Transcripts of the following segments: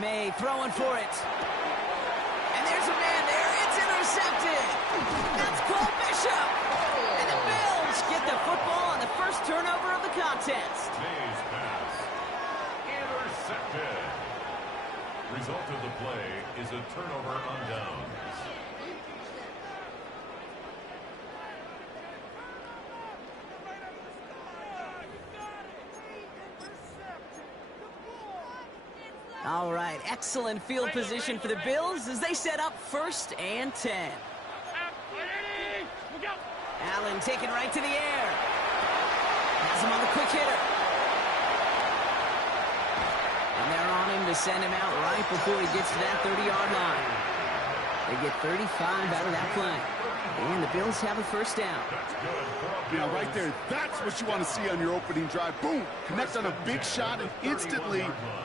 May throwing for it. And there's a man there. It's intercepted. That's Cole Bishop. And the Bills get the football on the first turnover of the contest. May's pass. Intercepted. Result of the play is a turnover on downs. All right, excellent field position for the Bills as they set up 1st and 10. Allen taken right to the air. Has him on the quick hitter. And they're on him to send him out right before he gets to that 30-yard line. They get 35 out of that play. And the Bills have a first down. Yeah, right there, that's what you want to see on your opening drive. Boom! Connect on a big shot, and instantly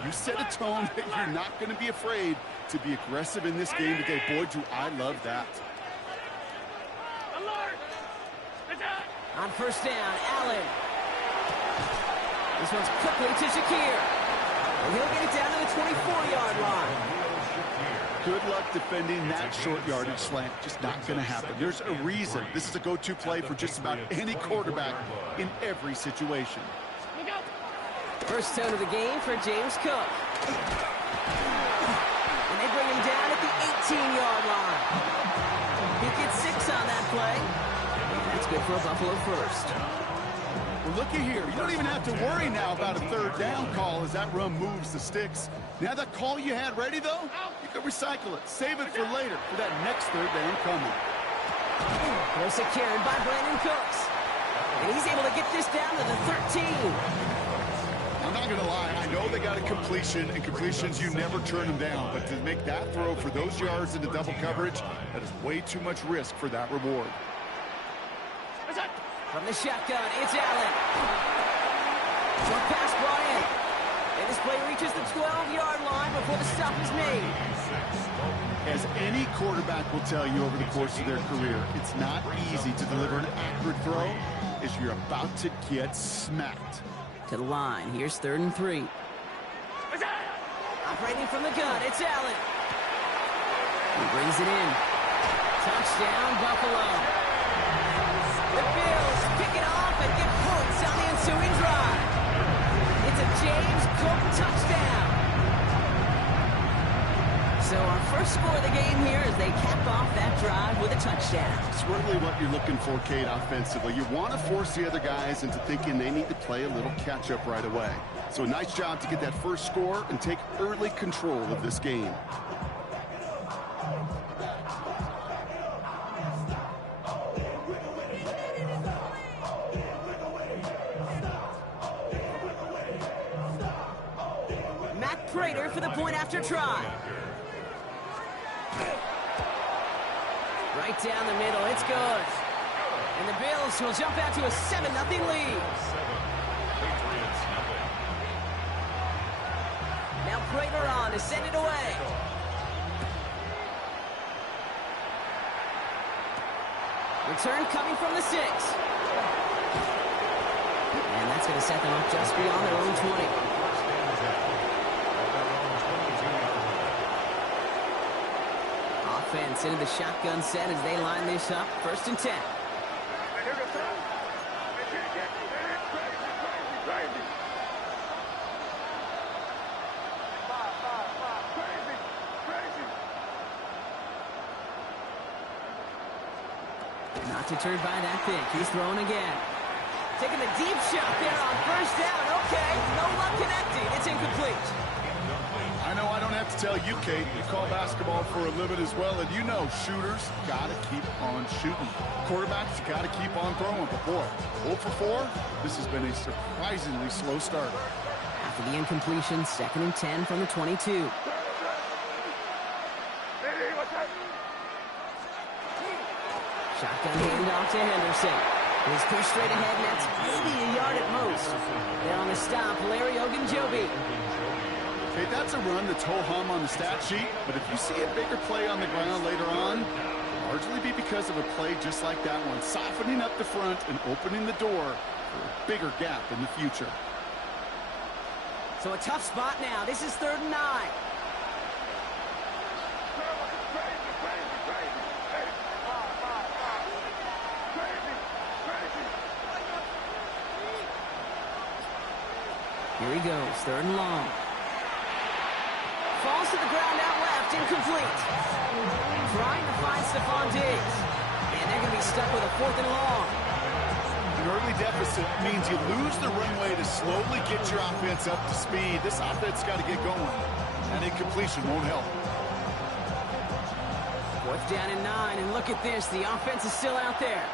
you set a tone that you're not going to be afraid to be aggressive in this game today. Boy, do I love that. On first down, Allen. This one's quickly to Shakir. And he'll get it down to the 24-yard line. Good luck defending that short yardage slant. Just not going to happen. There's a reason. This is a go-to play for just about any quarterback in every situation. First down of the game for James Cook. And they bring him down at the 18-yard line. He gets 6 on that play. And that's good for a Buffalo first. Well, looky here. You don't even have to worry now about a third down call as that run moves the sticks. Now that call you had ready, though, you can recycle it. Save it for later for that next third down coming. They're secured by Brandon Cooks. And he's able to get this down to the 13. I'm not going to lie. I know they got a completion, and completions, you never turn them down. But to make that throw for those yards into double coverage, that is way too much risk for that reward. From the shotgun, it's Allen. Short pass brought in. And this play reaches the 12-yard line before the stop is made. As any quarterback will tell you over the course of their career, it's not easy to deliver an accurate throw as you're about to get smacked. To the line, here's 3rd and 3. Operating from the gun, it's Allen. He brings it in. Touchdown, Buffalo. The Bills pick it off and get points on the ensuing drive. It's a James Cook touchdown. So our first score of the game here as they cap off that drive with a touchdown. It's really what you're looking for, Kate, offensively. You want to force the other guys into thinking they need to play a little catch-up right away. So a nice job to get that first score and take early control of this game. Prater for the point after try. Right down the middle, it's good. And the Bills will jump out to a 7-0 lead. Now Prater on to send it away. Return coming from the 6. And that's going to set them up just beyond their own 20. Offense into the shotgun set as they line this up. 1st and 10. Not deterred by that pick. He's throwing again. Taking a deep shot there on 1st down. Okay, no luck connecting. It's incomplete. I know I don't have to tell you, Kate. You call basketball for a living as well, and you know shooters got to keep on shooting. Quarterbacks got to keep on throwing. But boy, 0 for 4, this has been a surprisingly slow start. After the incompletion, 2nd and 10 from the 22. Shotgun handoff to Henderson. He's pushed straight ahead, and that's maybe a yard at most. Then on the stop, Larry Ogunjobi. Okay, that's a run that's ho-hum on the stat sheet, but if you see a bigger play on the ground later on, it'll largely be because of a play just like that one, softening up the front and opening the door for a bigger gap in the future. So a tough spot now. This is 3rd and 9. Here he goes, 3rd and long. Falls to the ground out left, incomplete. Trying to find Stephon Diggs. And they're going to be stuck with a 4th and long. An early deficit means you lose the runway to slowly get your offense up to speed. This offense got to get going. And incompletion won't help. 4th down and 9, and look at this. The offense is still out there.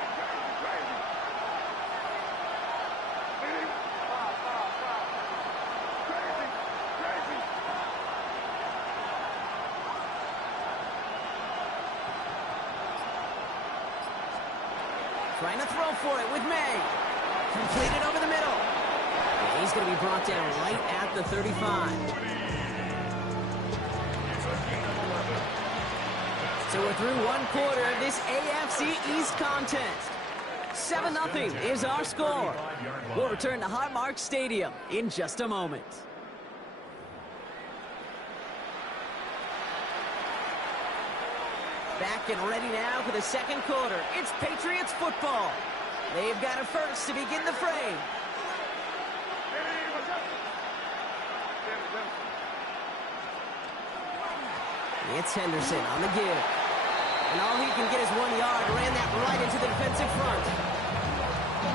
Trying to throw for it with May. Completed over the middle. And he's going to be brought down right at the 35. So we're through 1 quarter of this AFC East contest. 7-0 is our score. We'll return to Highmark Stadium in just a moment. Back and ready now for the 2nd quarter. It's Patriots football. They've got it first to begin the fray. It's Henderson on the give. And all he can get is 1 yard. Ran that right into the defensive front.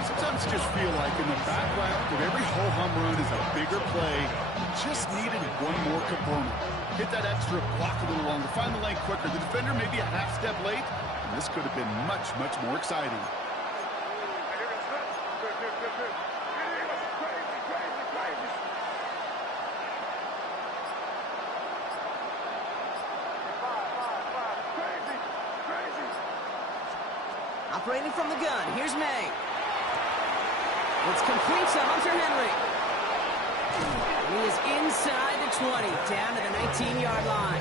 Sometimes you just feel like in the background of every ho-hum run is a bigger play. Just needed one more component. Hit that extra block a little longer. Find the lane quicker. The defender may be a half step late. And this could have been much, much more exciting. Operating from the gun. Here's May. It's complete to Hunter Henry. He is inside the 20, down to the 19-yard line.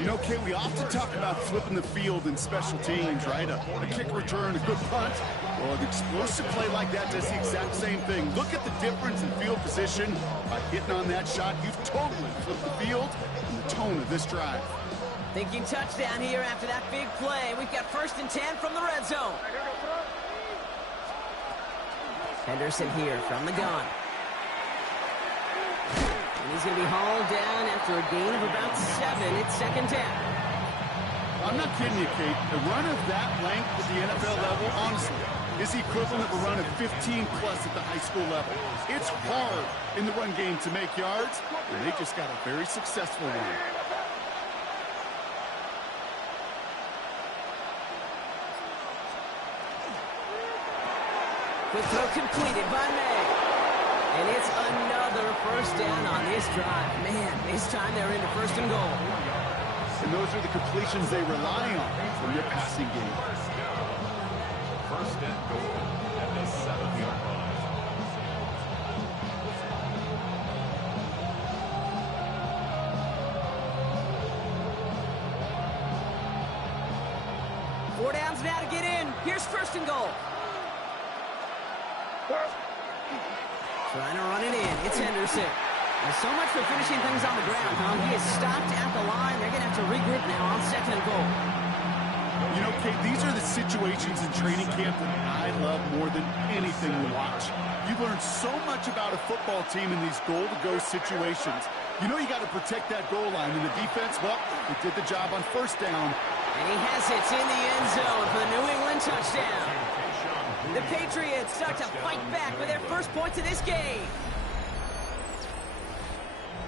You know, Kay, we often talk about flipping the field in special teams, right? A kick return, a good punt. Well, an explosive play like that does the exact same thing. Look at the difference in field position. By hitting on that shot, you've totally flipped the field and the tone of this drive. Thinking touchdown here after that big play. We've got 1st and 10 from the red zone. Henderson here from the gun. And he's going to be hauled down after a gain of about 7. It's 2nd down. I'm not kidding you, Kate. A run of that length at the NFL level, honestly, is the equivalent of a run of 15-plus at the high school level. It's hard in the run game to make yards, and they just got a very successful one. Quick throw completed by May. And it's another 1st down on this drive. Man, this time they're into 1st and goal. And those are the completions they rely on from their passing game. 1st and goal at the 7-yard line. Four downs now to get in. Here's 1st and goal. Trying to run it in. It's Henderson. There's so much for finishing things on the ground, huh? He is stopped at the line. They're going to have to regroup now on 2nd and goal. You know, Kate, these are the situations in training camp that I love more than anything to watch. You learn so much about a football team in these goal-to-go situations. You know you got to protect that goal line. And the defense, well, they did the job on 1st down. And he has it in the end zone for the New England touchdown. The Patriots start to fight back with their 1st points of this game.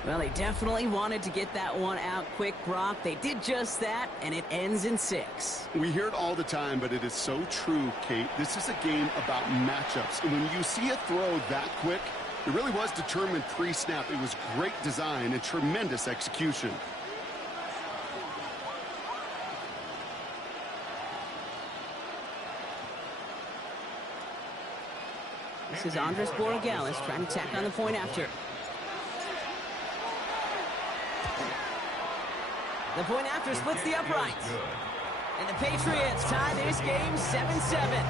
Well, they definitely wanted to get that one out quick, Brock. They did just that, and it ends in 6. We hear it all the time, but it is so true, Kate. This is a game about matchups. And when you see a throw that quick, it really was determined pre-snap. It was great design and tremendous execution. This is Andres Borregales trying to tack on the point after. The point after splits the uprights. And the Patriots tie this game 7-7.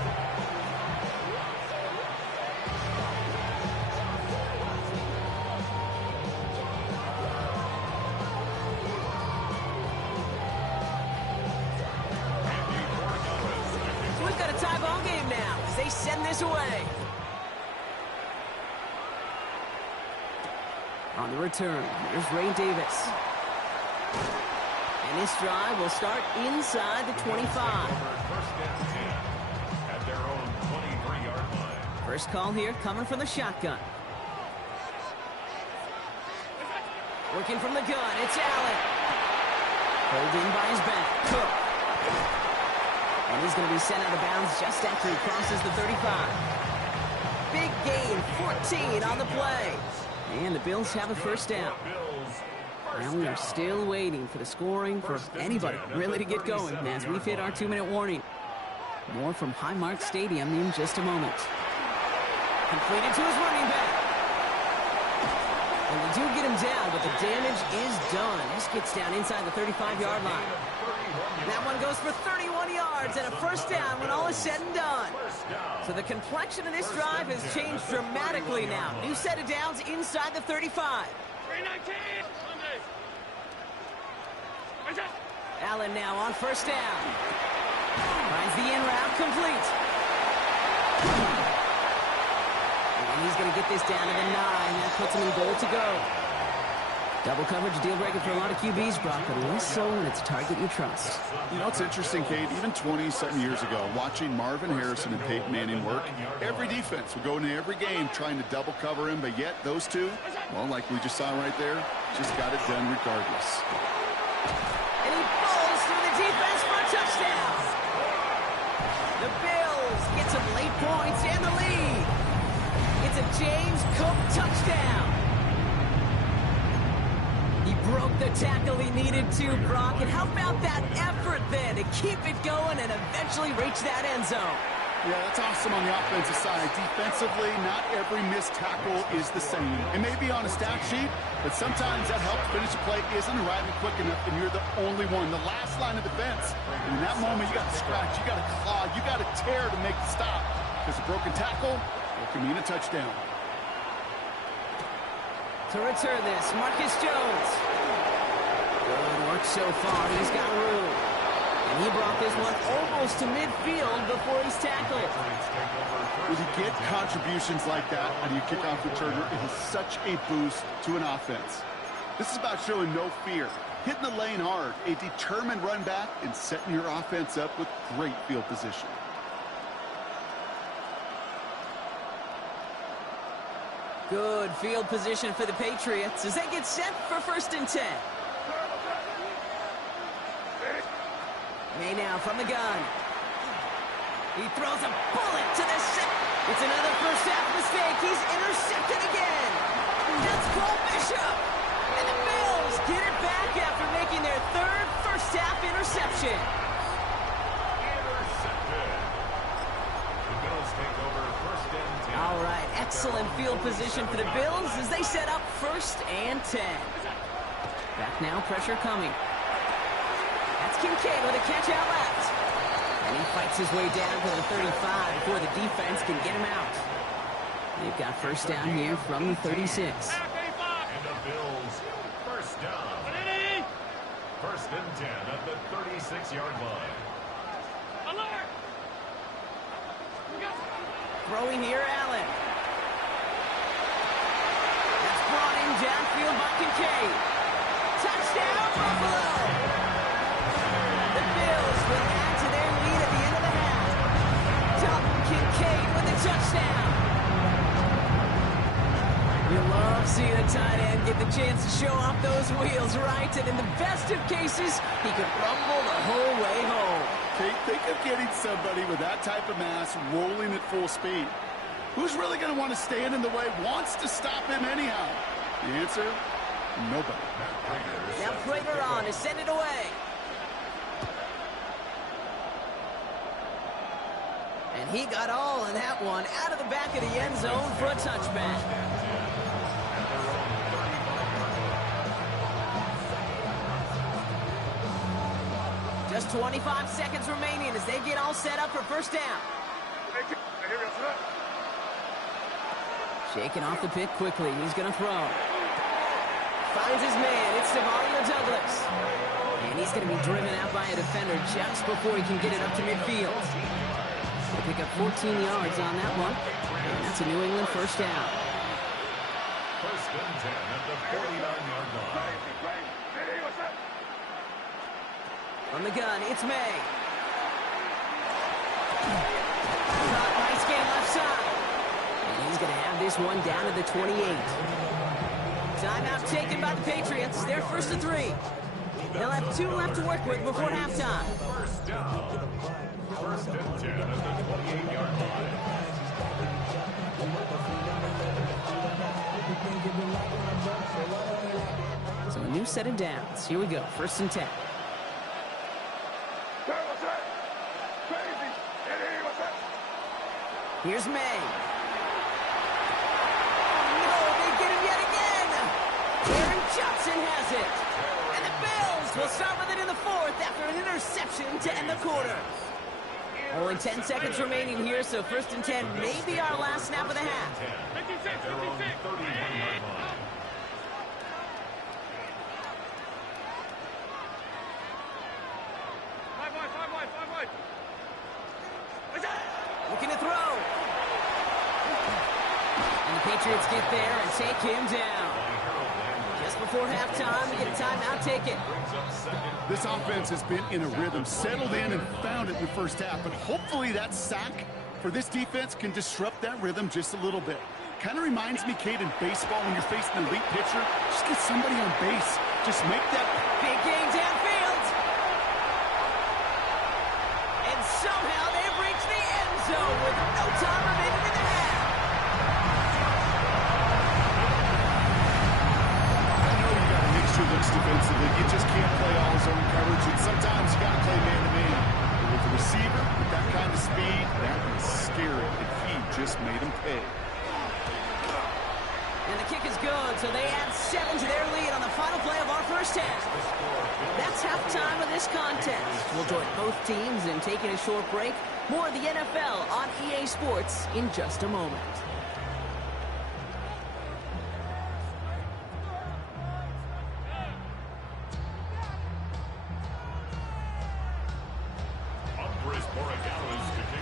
they send this away. On the return, here's Ray Davis. And this drive will start inside the 25. First and 10 at their own 23-yard line. First call here coming from the shotgun. Working from the gun, it's Allen. Pulled in by his back, Cook. And he's going to be sent out of bounds just after he crosses the 35. Big gain, 14 on the play. And the Bills have a first down. And we are still waiting for the scoring for anybody really to get going as we've hit our 2-minute warning. More from Highmark Stadium in just a moment. Completed to his running back. And they do get him down, but the damage is done. This gets down inside the 35-yard line. That one goes for 31 yards and a first down when all is said and done. So the complexion of this drive has changed dramatically now. New set of downs inside the 35. Allen now on first down. Finds the in route complete. And he's going to get this down to the 9. That puts him in goal to go. Double coverage, deal breaker for a lot of QBs, Brock, but less so when it's a target you trust. You know, it's interesting, Kate, even 20-something years ago, watching Marvin Harrison and Peyton Manning work, every defense would go into every game trying to double cover him, but yet those two, well, like we just saw right there, just got it done regardless. And he falls through the defense for a touchdown. The Bills get some late points and the lead. It's a James Cook touchdown. He broke the tackle he needed to, Brock. And how about that effort then to keep it going and eventually reach that end zone? Yeah, that's awesome on the offensive side. Defensively, not every missed tackle is the same. It may be on a stat sheet, but sometimes that help finish a play isn't arriving quick enough, and you're the only one. The last line of defense. And in that moment, you got to scratch, you got to claw, you got to tear to make the stop. Because a broken tackle, it can mean a touchdown. To return this, Marcus Jones. Good work so far. He's got room. And he brought this one almost to midfield before he's tackled. When you get contributions like that out of your kickoff returner, it is such a boost to an offense. This is about showing no fear, hitting the lane hard, a determined run back, and setting your offense up with great field position. Good field position for the Patriots as they get set for first and 10. May now from the gun. He throws a bullet to the set. It's another first half mistake. He's intercepted again. That's Cole Bishop. And the Bills get it back after making their third first half interception. All right, excellent field position for the Bills as they set up first and 10. Back now, pressure coming. That's Kincaid with a catch out left. And he fights his way down to the 35 before the defense can get him out. They've got first down here from the 36. And the Bills, first down. First and 10 at the 36-yard line. Throwing here, Allen. That's brought in downfield by Kincaid. Touchdown, Buffalo! The Bills will add to their lead at the end of the half. Dalton Kincaid with the touchdown. You love seeing a tight end get the chance to show off those wheels, right? And in the best of cases, he could rumble the whole way home. Think of getting somebody with that type of mass rolling at full speed. Who's really going to want to stand in the way, wants to stop him anyhow? The answer, nobody. Now Prager on to send it away. And he got all of that one out of the back of the end zone for a touchback. Just 25 seconds remaining as they get all set up for first down. Shaking off the pick quickly. He's going to throw. Finds his man. It's Stavario Douglas. And he's going to be driven out by a defender just before he can get it up to midfield. But pick up 14 yards on that one. And that's a New England first down. First and 10 at the 49-yard line. From the gun, it's May. Nice game left side. And he's going to have this one down to the 28. Timeout taken by the Patriots. They're first and 3. They'll have 2 left to work with before halftime. First down. First and 10 at the 28-yard line. So a new set of downs. Here we go. First and 10. Here's May. No, they get him yet again. Aaron Johnson has it. And the Bills will start with it in the 4th after an interception to end the quarter. Only 10 seconds remaining here, so first and 10 may be our last snap of the half. Their own 31-yard line. Looking to throw. And the Patriots get there and take him down. Just before halftime, we get a timeout taken. This offense has been in a rhythm, settled in and found it in the first half, but hopefully that sack for this defense can disrupt that rhythm just a little bit. Kind of reminds me, Kate, in baseball when you're facing an elite pitcher, just get somebody on base. Just make that big game downfield. And somehow they've reached the end zone with no time remaining in the half. I know you got to mix your looks defensively. You just can't play all zone coverage, and sometimes you got to play man-to-man. But with the receiver, with that kind of speed, that is scary, and he just made him pay. And the kick is good, so they add 7 to their lead on the final play of our first half. That's halftime of this contest. We'll join both teams in taking a short break. More of the NFL on EA Sports in just a moment.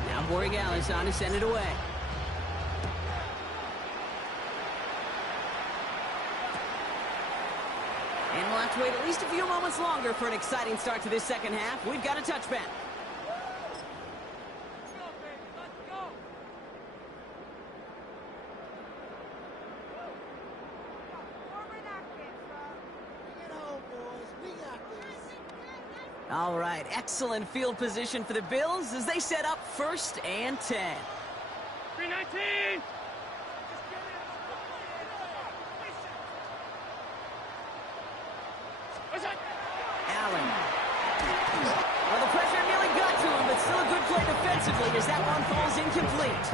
Now Borregales on to send it away. And we'll have to wait at least a few moments longer for an exciting start to this second half. We've got a touchback. All right, excellent field position for the Bills as they set up first and 10. 319! Allen. Well, the pressure nearly got to him, but still a good play defensively as that one falls incomplete.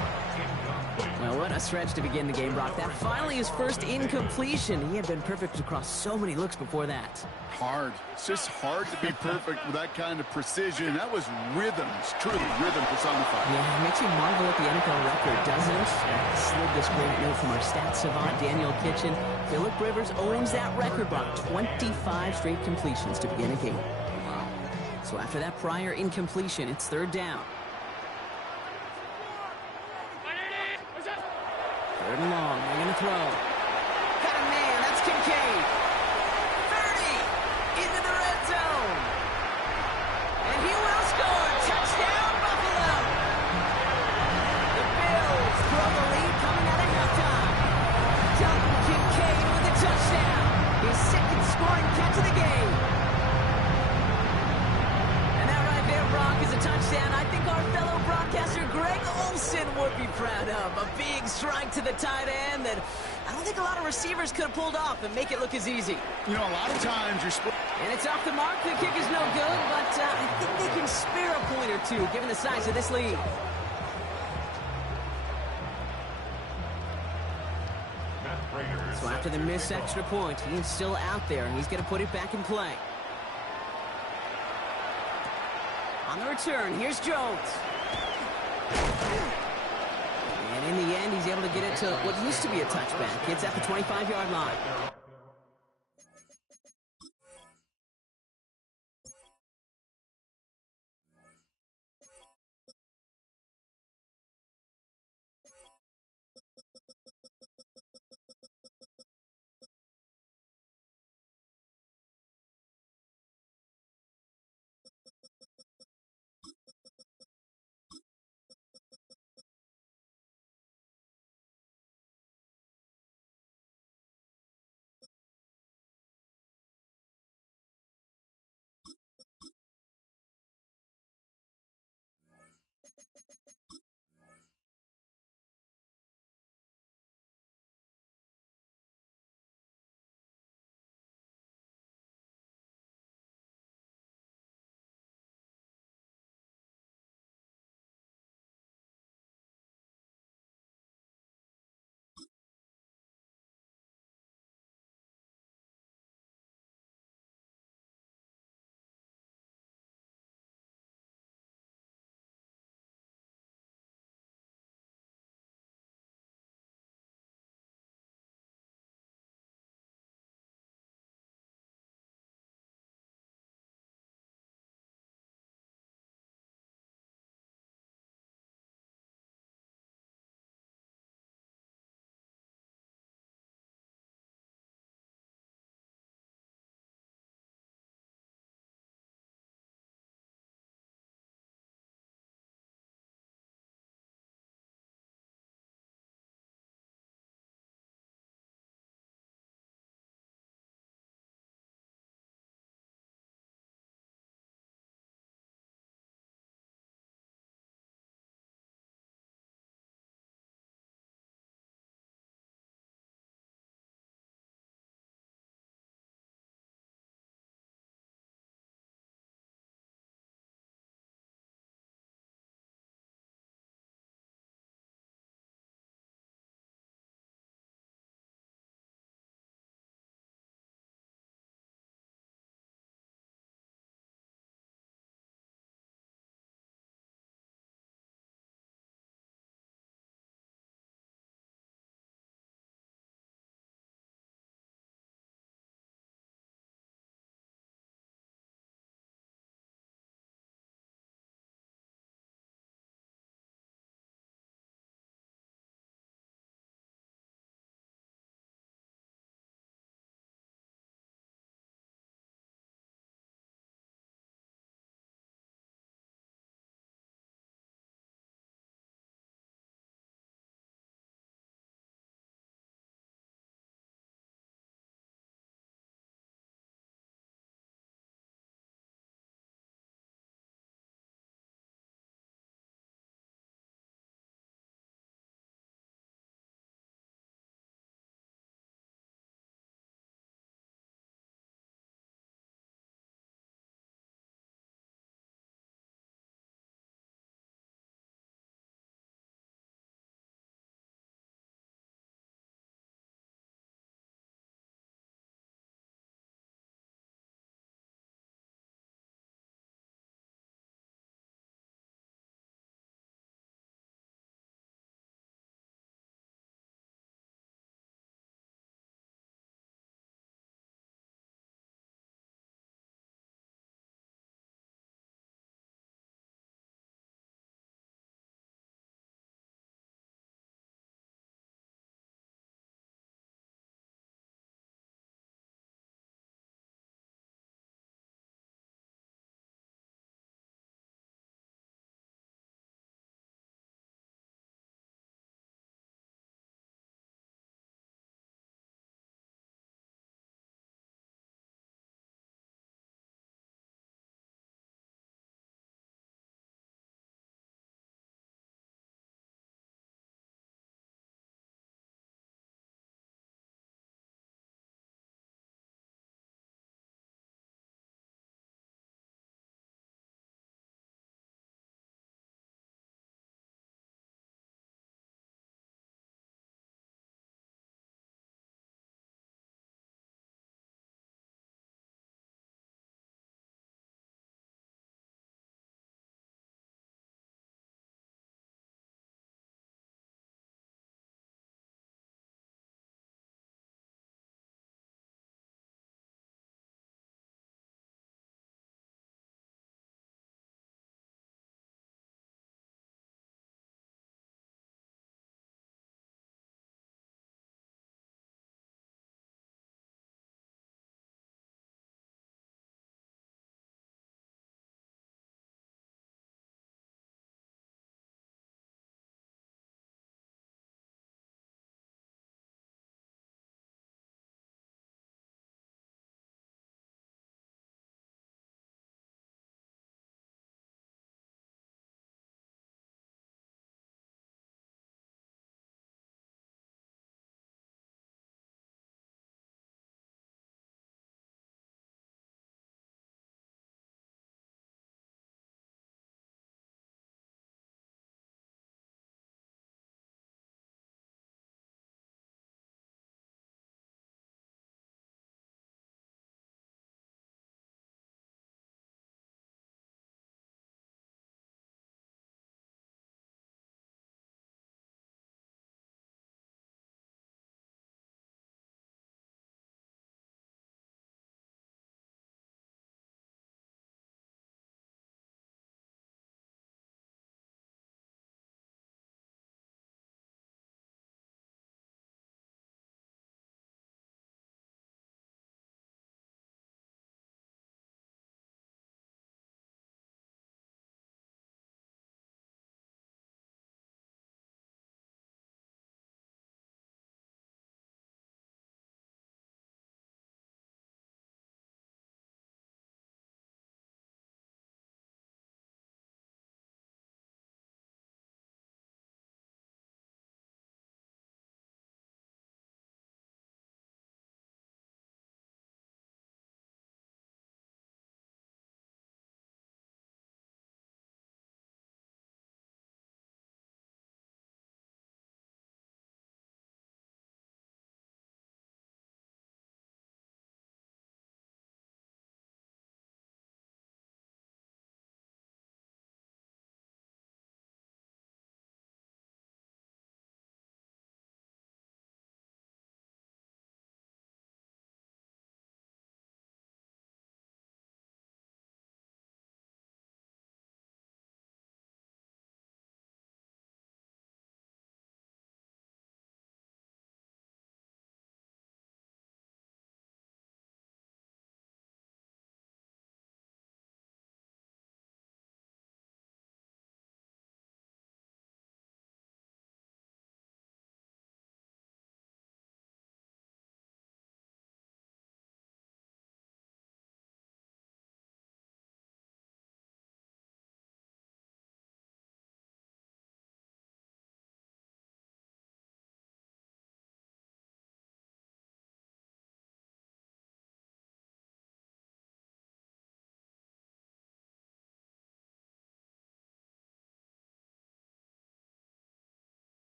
Well, what a stretch to begin the game, Brock. That finally his first incompletion. He had been perfect across so many looks before that. Hard. It's just hard to be perfect with that kind of precision. That was rhythm. It's truly rhythm personified. Yeah, it makes you marvel at the NFL record, doesn't it? Slid this great note from our stats savant, Daniel Kitchen. Phillip Rivers owns that record, Brock. 25 straight completions to begin a game. So after that prior incompletion, it's third down. Third and long. They're going to throw. Got a man. That's Kincaid. 30 into the red zone. And he will score. Touchdown, Buffalo. The Bills throw the lead coming out of halftime. Dalton Kincaid with a touchdown. His second scoring catch of the game. And that right there, Brock, is a touchdown I think our fellow broadcaster Greg Olsen would be proud of. A big strike to the tight end that I don't think a lot of receivers could have pulled off and make it look as easy. You know, a lot of times you're supposed... And it's off the mark. The kick is no good, but I think they can spare a point or two given the size of this lead. So after the missed extra point, he is still out there, and he's going to put it back in play. On the return, here's Jones. And in the end, he's able to get it to what used to be a touchback. It's at the 25-yard line.